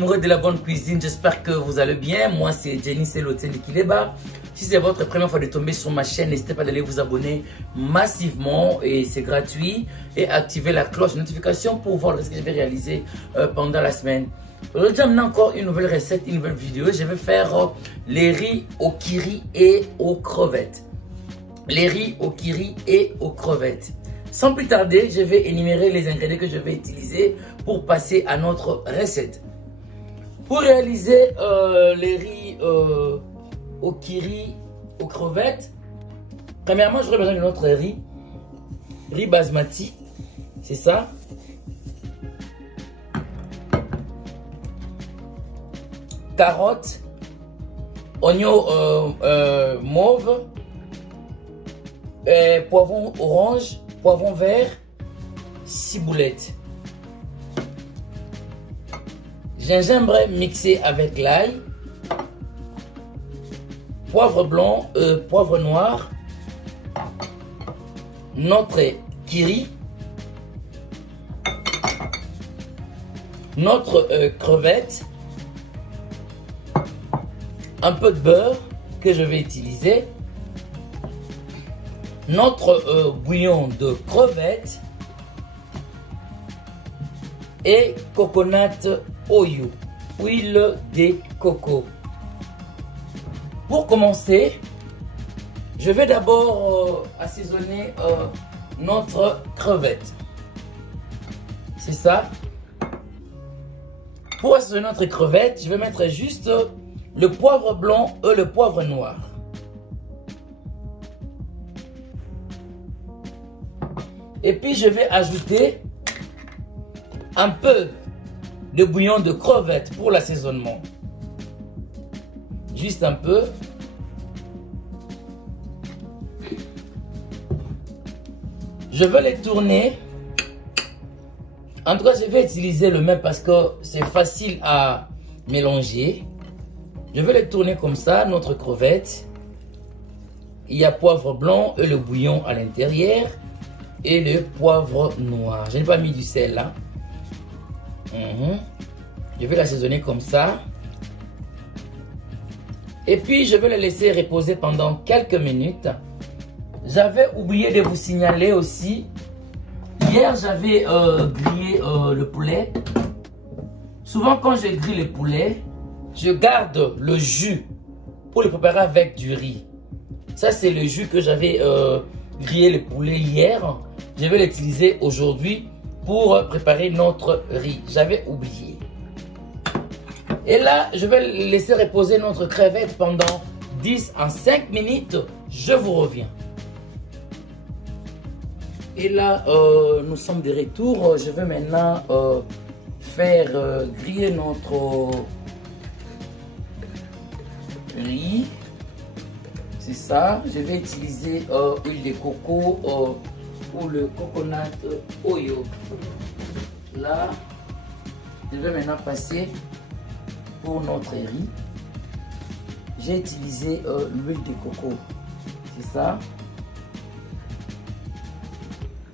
amoureux de la bonne cuisine, j'espère que vous allez bien. Moi c'est Jenny, c'est l'hôtel Kileba. Si c'est votre première fois de tomber sur ma chaîne, n'hésitez pas d'aller vous abonner massivement et c'est gratuit. Et activer la cloche de notification pour voir ce que je vais réaliser pendant la semaine. Aujourd'hui, j'ai amené encore une nouvelle recette, une nouvelle vidéo. Je vais faire les riz au kiri et aux crevettes. Les riz au kiri et aux crevettes. Sans plus tarder, je vais énumérer les ingrédients que je vais utiliser pour passer à notre recette. Pour réaliser les riz au kiri, aux crevettes, premièrement, j'aurai besoin de notre riz basmati, c'est ça. Carottes, oignons mauve, poivron orange, poivron vert, ciboulette. Gingembre mixé avec l'ail, poivre blanc, poivre noir, notre kiri, notre crevette, un peu de beurre que je vais utiliser, notre bouillon de crevettes et coconut oil, huile de coco. Pour commencer, je vais d'abord assaisonner notre crevette. C'est ça. Pour assaisonner notre crevette, je vais mettre juste le poivre blanc et le poivre noir. Et puis je vais ajouter un peu de bouillon de crevettes pour l'assaisonnement. Juste un peu. Je vais les tourner. En tout cas, je vais utiliser le même parce que c'est facile à mélanger. Je vais les tourner comme ça, notre crevette. Il y a poivre blanc et le bouillon à l'intérieur. Et le poivre noir. Je n'ai pas mis du sel là. Je vais l'assaisonner comme ça. Et puis je vais le laisser reposer pendant quelques minutes. J'avais oublié de vous signaler aussi. Hier j'avais grillé le poulet. Souvent quand je grille le poulet, je garde le jus pour le préparer avec du riz. Ça c'est le jus que j'avais grillé le poulet hier. Je vais l'utiliser aujourd'hui pour préparer notre riz. J'avais oublié. Et là, je vais laisser reposer notre crevette pendant 10 à 5 minutes. Je vous reviens. Et là, nous sommes de retour. Je vais maintenant faire griller notre riz. C'est ça. Je vais utiliser huile de coco ou le coconut oil. Là, je vais maintenant passer pour notre riz. J'ai utilisé l'huile de coco. C'est ça.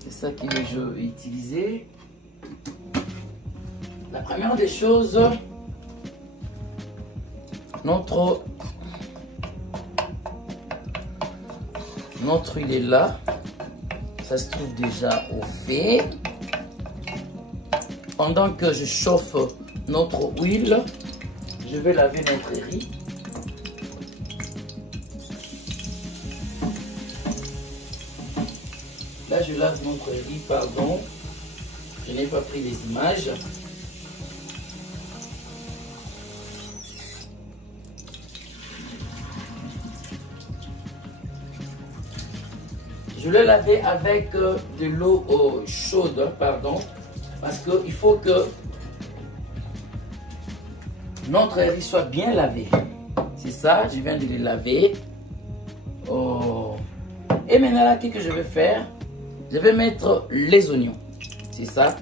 C'est ça que je vais utiliser. La première des choses, notre huile est là. Ça se trouve déjà au fait. Pendant que je chauffe notre huile, je vais laver notre riz. Là, je lave notre riz, pardon. Je n'ai pas pris les images. Je l'ai lavé avec de l'eau chaude, pardon, parce qu'il faut que notre riz soit bien lavé. C'est ça, je viens de le laver. Oh. Et maintenant, là, qu'est-ce que je vais faire? Je vais mettre les oignons. C'est ça.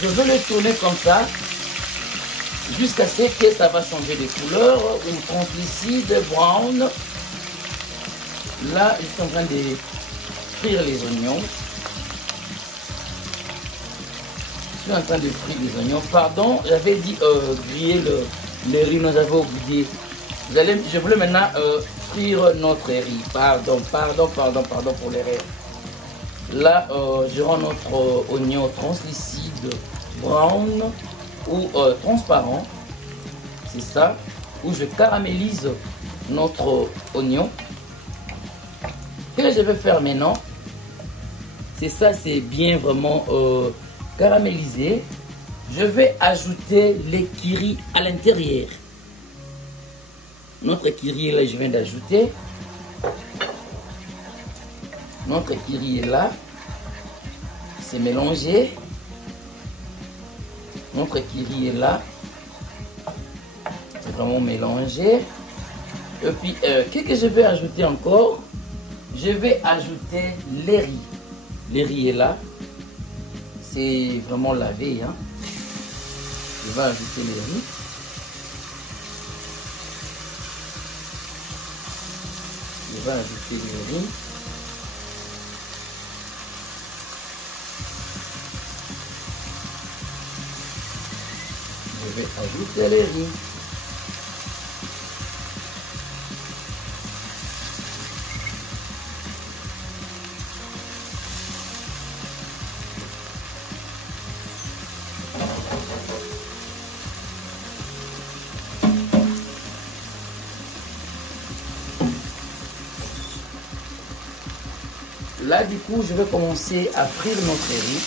Je vais le tourner comme ça jusqu'à ce que ça va changer de couleur, une translucide, brown. Là, je suis en train de frire les oignons. suis en train de frire les oignons. Pardon, j'avais dit griller le riz, non, j'avais oublié. Je voulais maintenant frire notre riz. Pardon pour l'erreur. Là, je rends notre oignon translucide, brown ou transparent. C'est ça. Où je caramélise notre oignon. Ce que je vais faire maintenant, c'est ça, c'est bien vraiment caramélisé. Je vais ajouter les kiri à l'intérieur. Notre kiri là, je viens d'ajouter. Notre kiri est là. C'est mélangé. Notre kiri est là. C'est vraiment mélangé. Et puis, qu'est-ce que je vais ajouter encore? Je vais ajouter les riz. Les riz est là. C'est vraiment lavé. Hein. Je vais ajouter les riz. Je vais ajouter les riz. Je vais ajouter les riz. Là, du coup, je vais commencer à frire notre riz.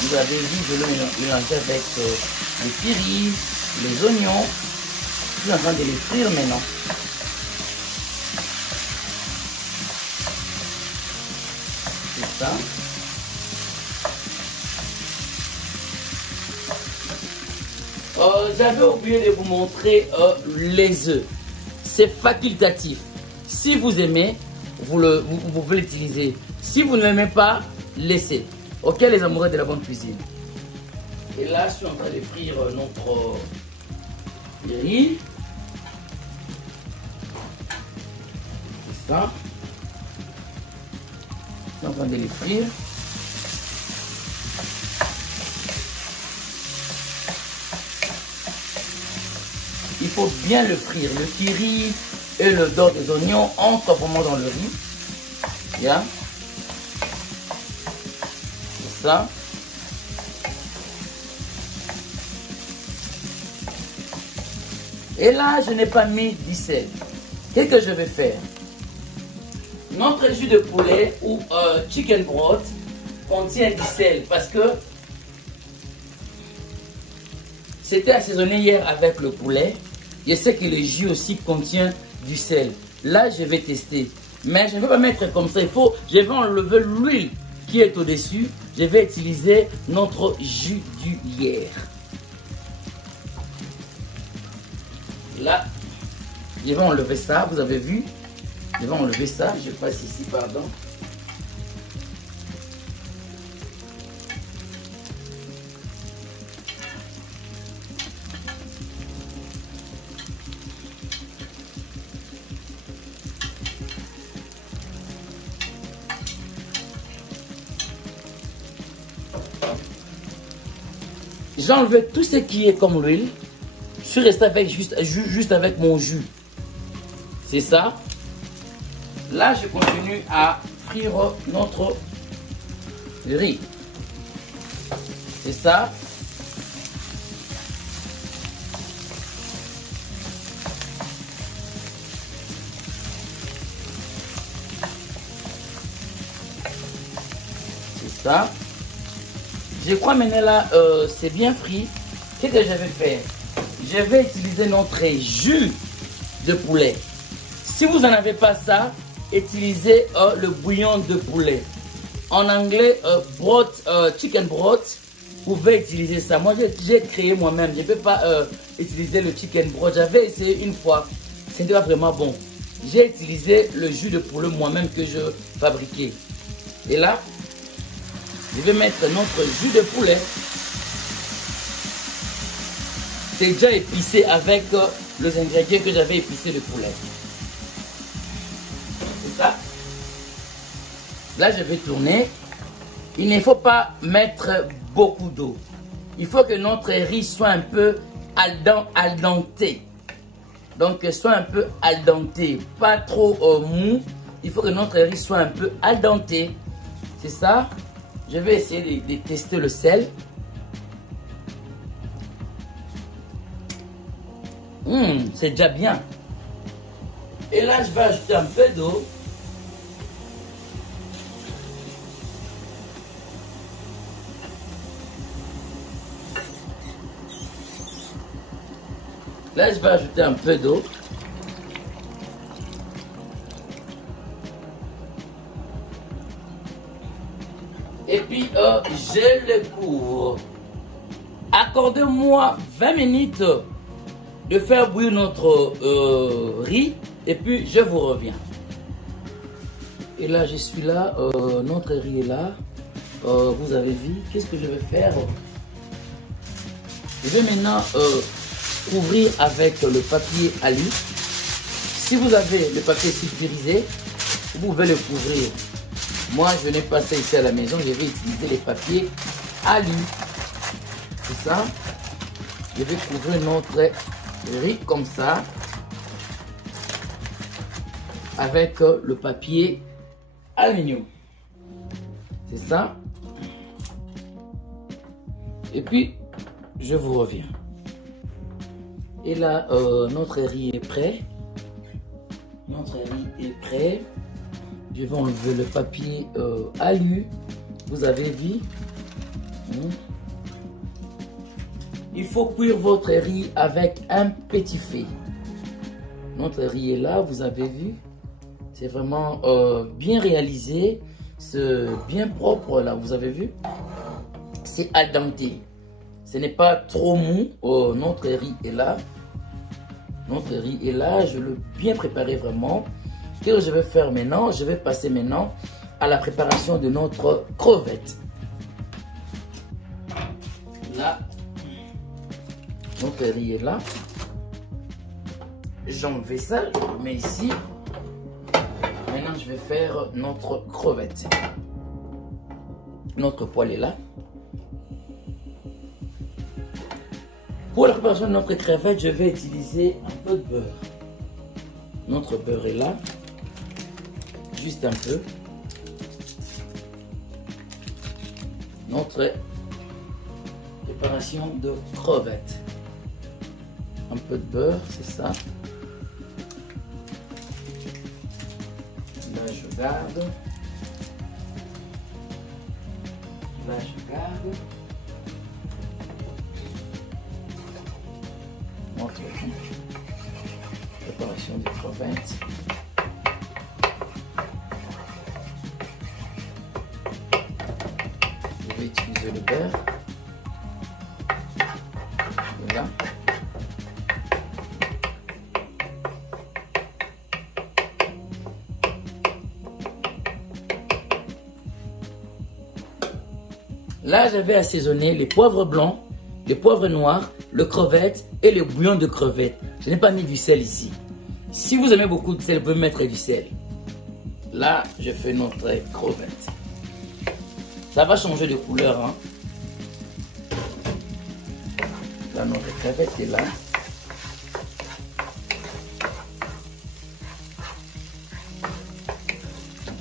Vous avez vu, je le mélange avec le kiri, les oignons. Je suis en train de les frire maintenant. C'est ça. J'avais oublié de vous montrer les œufs. C'est facultatif. Si vous aimez, vous pouvez l'utiliser. Si vous ne l'aimez pas, laissez. Ok, les amoureux de la bonne cuisine. Et là, je suis en train de frire notre riz. C'est ça. Je suis en train de les frire. Il faut bien le frire. Le kiri et le dos des oignons entrent vraiment dans le riz. Bien. C'est ça. Et là, je n'ai pas mis du sel. Qu'est-ce que je vais faire? Notre jus de poulet ou chicken broth contient du sel parce que c'était assaisonné hier avec le poulet. Je sais que le jus aussi contient du sel. Là, je vais tester. Mais je ne vais pas mettre comme ça. Je vais enlever l'huile qui est au-dessus. Je vais utiliser notre jus du hier. Là, je vais enlever ça. Vous avez vu? Je vais enlever ça. Je passe ici, pardon. J'ai enlevé tout ce qui est comme l'huile. Je suis resté avec juste avec mon jus. C'est ça. Là, je continue à frire notre riz. C'est ça. C'est ça. Je crois maintenant là, c'est bien frit. Qu'est-ce que je vais faire? Je vais utiliser notre jus de poulet. Si vous n'en avez pas ça, utilisez le bouillon de poulet. En anglais, chicken broth, vous pouvez utiliser ça. Moi, j'ai créé moi-même. Je ne peux pas utiliser le chicken broth. J'avais essayé une fois. Ce n'était pas vraiment bon. J'ai utilisé le jus de poulet moi-même que je fabriquais. Et là, je vais mettre notre jus de poulet. C'est déjà épicé avec les ingrédients que j'avais épicé le poulet. C'est ça. Là, je vais tourner. Il ne faut pas mettre beaucoup d'eau. il faut que notre riz soit un peu al dente. Donc, soit un peu al dente, pas trop mou. Il faut que notre riz soit un peu al dente. C'est ça. Je vais essayer de tester le sel. C'est déjà bien. Et là, je vais ajouter un peu d'eau. Là, je vais ajouter un peu d'eau. Et puis, je le couvre. Accordez-moi 20 minutes de faire bouillir notre riz. Et puis, je vous reviens. Et là, je suis là. Notre riz est là. Vous avez vu. Qu'est-ce que je vais faire? Je vais maintenant couvrir avec le papier alu. Si vous avez le papier sulfurisé, vous pouvez le couvrir. Moi, je n'ai pas ça ici à la maison. Je vais utiliser les papiers alu. C'est ça. Je vais couvrir notre riz comme ça. Avec le papier aluminium. C'est ça. Et puis, je vous reviens. Et là, notre riz est prêt. Notre riz est prêt. Je vais enlever le papier alu. Vous avez vu. Il faut cuire votre riz avec un petit feu. Notre riz est là, vous avez vu. C'est vraiment bien réalisé. C'est bien propre là, vous avez vu. C'est al dente. Ce n'est pas trop mou. Notre riz est là. Notre riz est là. Je l'ai bien préparé vraiment. Qu'est-ce que je vais faire maintenant? Je vais passer maintenant à la préparation de notre crevette. Là, notre riz est là. J'enlève ça, je le mets ici. Maintenant, je vais faire notre crevette. Notre poêle est là. Pour la préparation de notre crevette, je vais utiliser un peu de beurre. Notre beurre est là. Juste un peu. Notre préparation de crevettes. Un peu de beurre, c'est ça. Là, je garde. Là, je garde. Notre préparation de crevettes. Je vais utiliser le beurre. Voilà. Là, j'avais assaisonné les poivres blancs, les poivres noirs, le crevette et le bouillon de crevettes. Je n'ai pas mis du sel ici. Si vous aimez beaucoup de sel, vous pouvez mettre du sel. Là, je fais notre crevette. Ça va changer de couleur. Hein. Là, notre crevette est là.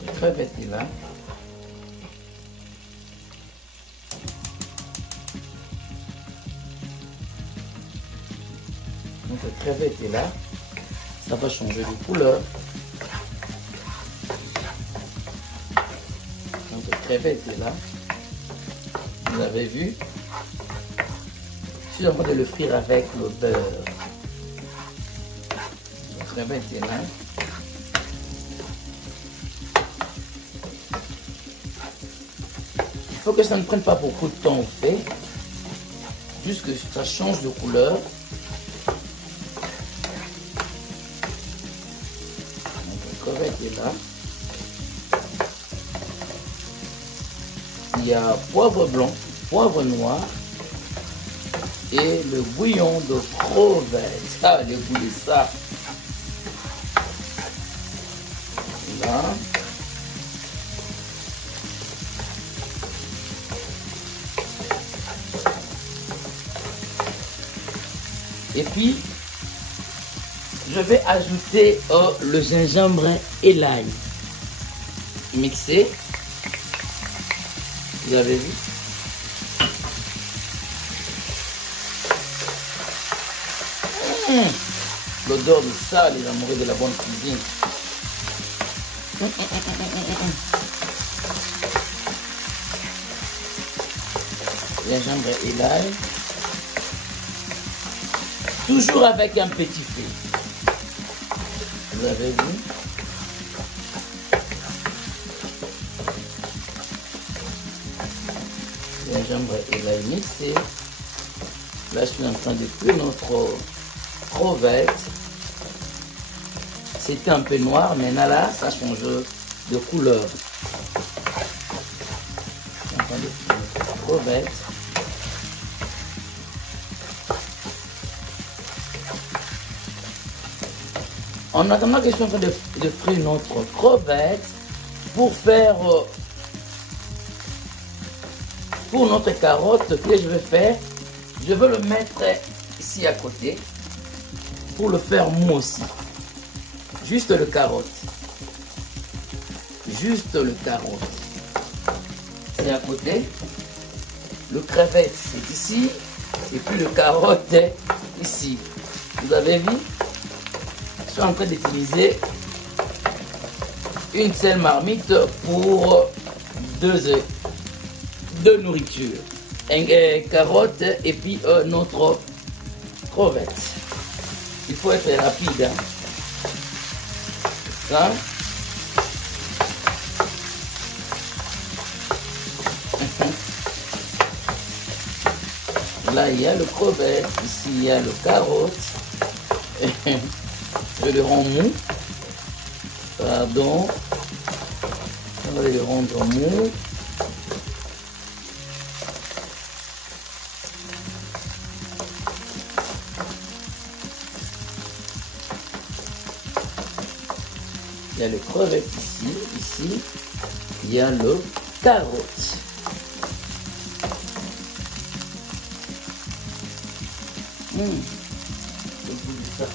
Notre crevette est là. Notre crevette est là. Ça va changer de couleur. Notre crevette est là. Vous avez vu? Je suis en train de le frire avec le beurre. Notre crevette est là. Il faut que ça ne prenne pas beaucoup de temps au fait. Juste que ça change de couleur. Notre crevette est là. Il y a poivre blanc, poivre noir et le bouillon de crevettes. Ah, le goût de ça. Là. Et puis, je vais ajouter le gingembre et l'ail. Mixé. Vous avez vu? L'odeur de ça, les amoureux de la bonne cuisine. Gingembre et l'ail. Toujours avec un petit feu. Vous avez vu? Gingembre et l'ail mixé. Là, je suis en train de cuire notre crevette. C'était un peu noir, mais là, ça change de couleur. Je suis en train de cuire notre crevette. En attendant que je suis en train de frire notre crevette, pour faire, pour notre carotte, que je vais faire, je vais le mettre ici à côté, pour le faire mou aussi. Juste le carotte. Juste le carotte. C'est à côté. Le crevette, c'est ici. Et puis le carotte est ici. Vous avez vu? Je suis en train d'utiliser une seule marmite pour deux nourritures. Carotte et puis notre crevette. Il faut être rapide. Hein. Ça. Là, il y a le crevette. Ici, il y a le carotte. Je le rends mou. Pardon. On va le rendre mou. Il y a le crevette ici, il y a le carotte. Le goût de ça.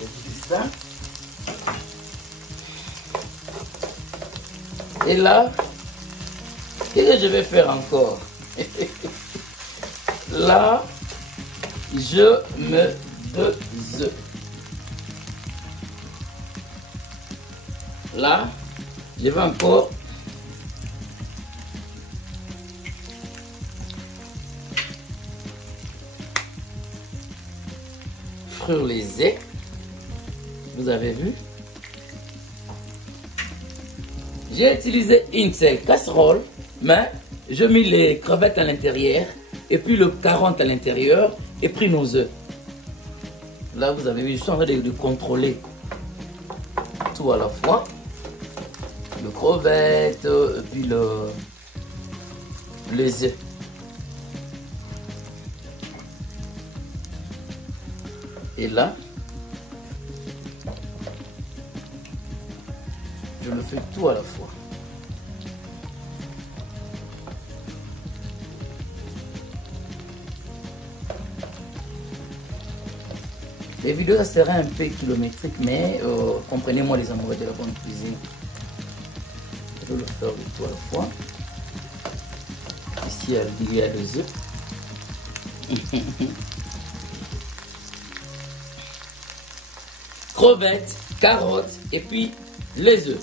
Le goût de ça. Et là, qu'est-ce que je vais faire encore? Là, je mets 2 œufs. Là, je vais encore frire les œufs. Vous avez vu? J'ai utilisé une seule casserole, mais je mets les crevettes à l'intérieur et puis le carotte à l'intérieur. Et pris nos œufs. Là, vous avez vu, je suis en train de contrôler tout à la fois. Le crevette, et puis les œufs. Et là, je le fais tout à la fois. Les vidéos, ça serait un peu kilométrique, mais comprenez-moi les amoureux de la bonne cuisine. Je vais le faire de tout à la fois. Ici, il y a les œufs. Crevettes, carottes et puis les œufs.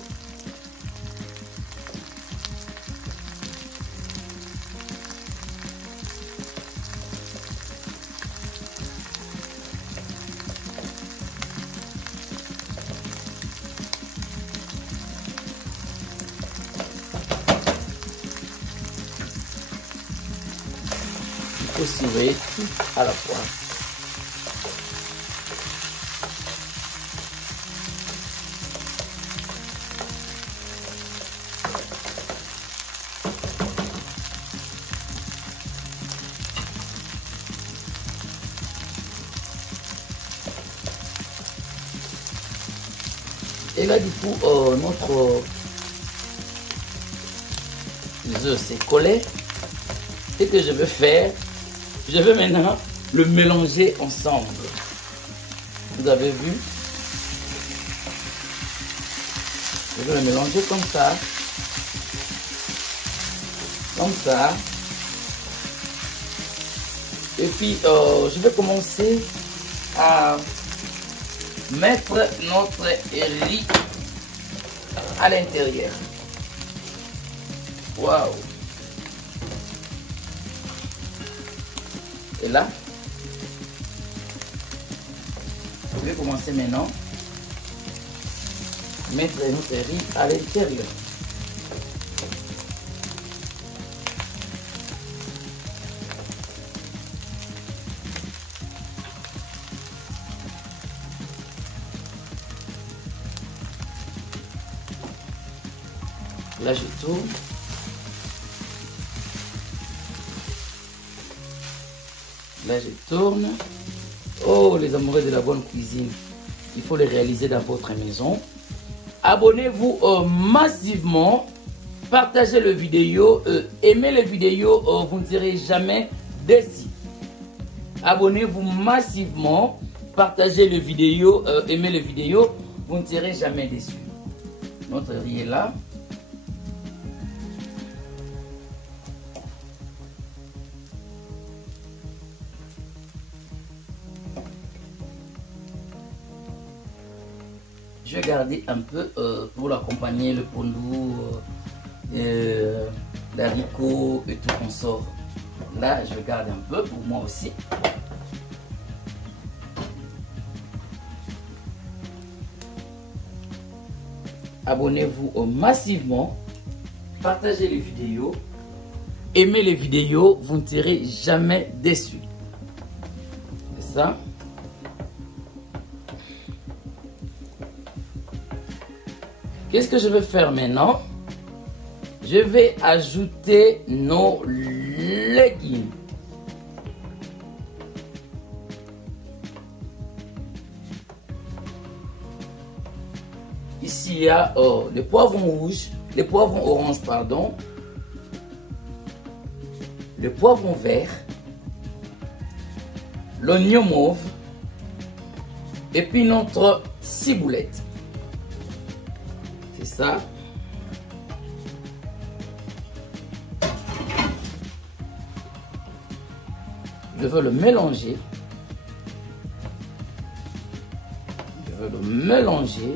Il faut surveiller tout à la fois. Et là, du coup, œufs, c'est collé. Ce que je vais faire, je vais maintenant le mélanger ensemble. Vous avez vu? Je vais le mélanger comme ça. Comme ça. Et puis, je vais commencer à mettre notre riz à l'intérieur. Waouh! Et là, je vais commencer maintenant à mettre notre riz à l'intérieur. Là, je tourne. Là, je tourne. Oh, les amoureux de la bonne cuisine. Il faut les réaliser dans votre maison. Abonnez-vous massivement. Partagez le vidéo. Aimez les vidéos. Vous ne serez jamais déçus. Abonnez-vous massivement. Partagez le vidéo. Aimez les vidéos. Vous ne serez jamais déçus. Notre riz est là. Je vais garder un peu pour l'accompagner, le pondou, l'haricot et tout consort. Là, je vais garder un peu pour moi aussi. Abonnez-vous massivement, partagez les vidéos, aimez les vidéos, vous ne serez jamais déçus. C'est ça. Qu'est-ce que je vais faire maintenant? Je vais ajouter nos légumes. Ici, il y a les poivrons rouges, les poivrons oranges, pardon, le poivron vert, l'oignon mauve et puis notre ciboulette. C'est ça. Je veux le mélanger. Je veux le mélanger.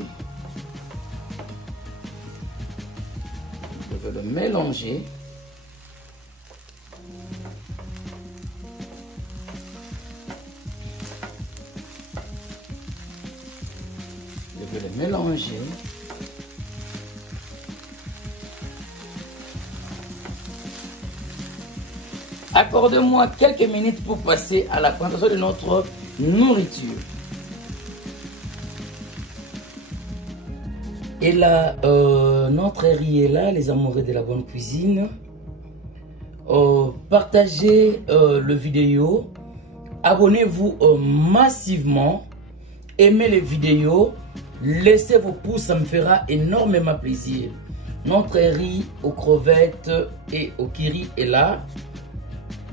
Je veux le mélanger. Je vais le mélanger. Accordez-moi quelques minutes pour passer à la présentation de notre nourriture. Et là, notre riz est là, les amoureux de la bonne cuisine. Partagez le vidéo. Abonnez-vous massivement. Aimez les vidéos. Laissez vos pouces, ça me fera énormément plaisir. Notre riz aux crevettes et au kiri est là.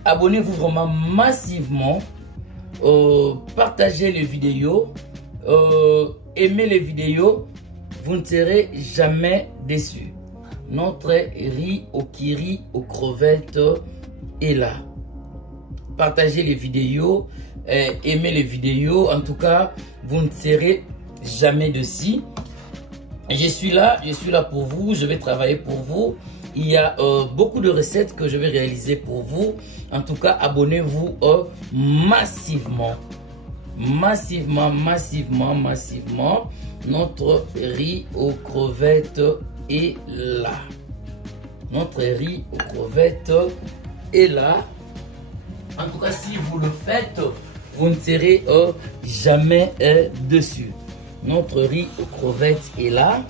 Abonnez-vous vraiment massivement. Partagez les vidéos. Aimez les vidéos. Vous ne serez jamais déçus. Notre riz au kiri, aux crevettes est là. Partagez les vidéos. Aimez les vidéos. En tout cas, vous ne serez jamais déçus. Je suis là pour vous. Je vais travailler pour vous. Il y a beaucoup de recettes que je vais réaliser pour vous. En tout cas, abonnez-vous massivement. Massivement. Notre riz aux crevettes est là. Notre riz aux crevettes est là. En tout cas, si vous le faites, vous ne serez jamais déçus. Notre riz aux crevettes est là.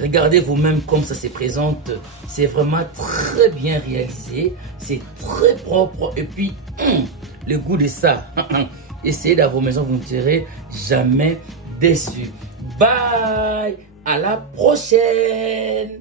Regardez vous-même comme ça se présente. C'est vraiment très bien réalisé. C'est très propre. Et puis, le goût de ça. Essayez dans vos maisons, vous ne serez jamais déçus. Bye! À la prochaine!